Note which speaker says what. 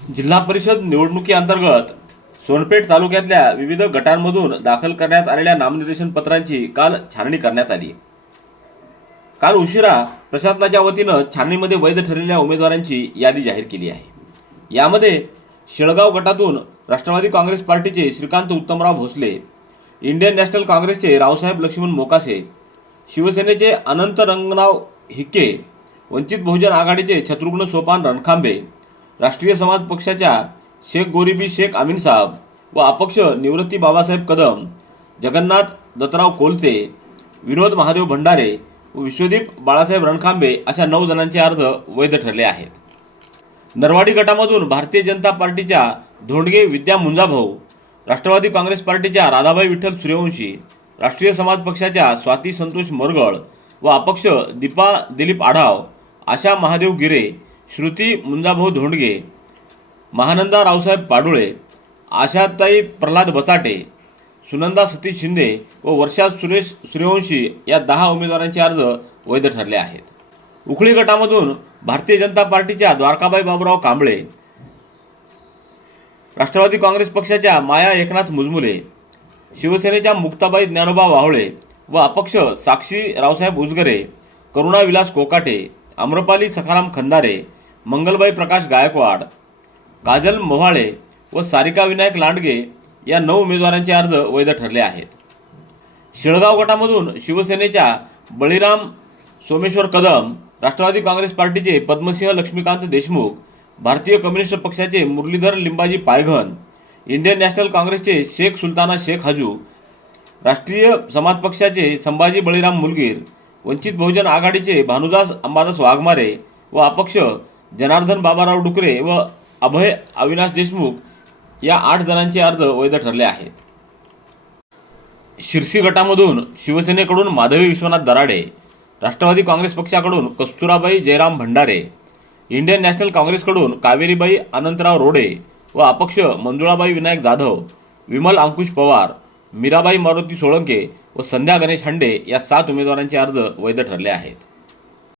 Speaker 1: जिल्हा परिषद निवडणुकीअंतर्गत सोनपेठ तालुक्यातल्या विविध गटांमधून दाखल करण्यात आलेल्या नामनिर्देशन पत्रांची काल छाननी करण्यात आली. काल उशिरा प्रशासनाच्या वतीनं छाननीमध्ये वैध ठरलेल्या उमेदवारांची यादी जाहीर केली आहे. यामध्ये शेळगाव गटातून राष्ट्रवादी काँग्रेस पार्टीचे श्रीकांत उत्तमराव भोसले इंडियन नॅशनल काँग्रेसचे रावसाहेब लक्ष्मण मोकासे शिवसेनेचे अनंत रंगनाव हिक्के वंचित बहुजन आघाडीचे शत्रुघ्न सोपान रणखांबे राष्ट्रीय समाज पक्षाच्या शेख गोरीबी शेख आमीन साहब व अपक्ष निवृत्ती बाबासाहेब कदम जगन्नाथ दत्तराव कोलते विनोद महादेव भंडारे व विश्वदीप बाळासाहेब रणखांबे अशा नऊ जणांचे अर्ज वैध ठरले आहेत. नरवाडी गटामधून भारतीय जनता पार्टीच्या धोंडगे विद्या मुंजाभाऊ राष्ट्रवादी काँग्रेस पार्टीच्या राधाबाई विठ्ठल सूर्यवंशी राष्ट्रीय समाज पक्षाच्या स्वाती संतोष मोरगळ व अपक्ष दीपा दिलीप आढाव आशा महादेव गिरे श्रुती मुंजाभाऊ धोंडगे महानंदा रावसाहेब पाडुळे आशाताई प्रल्हाद बचाटे सुनंदा सतीश शिंदे व वर्षा सुरेश सूर्यवंशी या दहा उमेदवारांचे अर्ज वैध ठरले आहेत. उखळी गटामधून भारतीय जनता पार्टीच्या द्वारकाबाई बाबुराव कांबळे राष्ट्रवादी काँग्रेस पक्षाच्या माया एकनाथ मुजमुले शिवसेनेच्या मुक्ताबाई ज्ञानोबा वाहुळे व अपक्ष साक्षी रावसाहेब उजगरे करुणा विलास कोकाटे आम्रपाली सखाराम खंदारे मंगलबाई प्रकाश गायकवाड काजल मोहाळे व सारिका विनायक लांडगे या नऊ उमेदवारांचे अर्ज वैध ठरले आहेत. शिळगाव गटामधून शिवसेनेच्या बळीराम सोमेश्वर कदम राष्ट्रवादी काँग्रेस पार्टीचे पद्मसिंह लक्ष्मीकांत देशमुख भारतीय कम्युनिस्ट पक्षाचे मुरलीधर लिंबाजी पायघन इंडियन नॅशनल काँग्रेसचे शेख सुलताना शेख हाजू राष्ट्रीय समाज पक्षाचे संभाजी बळीराम मुलगीर वंचित बहुजन आघाडीचे भानुदास अंबादास वाघमारे व अपक्ष जनार्दन बाबाराव डुकरे व अभय अविनाश देशमुख या आठ जणांचे अर्ज वैध ठरले आहेत. शिरसी गटामधून शिवसेनेकडून माधवी विश्वनाथ दराडे राष्ट्रवादी काँग्रेस पक्षाकडून कस्तुराबाई जयराम भंडारे इंडियन नॅशनल काँग्रेसकडून कावेरीबाई अनंतराव रोडे व अपक्ष मंजुळाबाई विनायक जाधव विमल अंकुश पवार मीराबाई मारुती सोळंके व संध्या गणेश हंडे या सात उमेदवारांचे अर्ज वैध ठरले आहेत.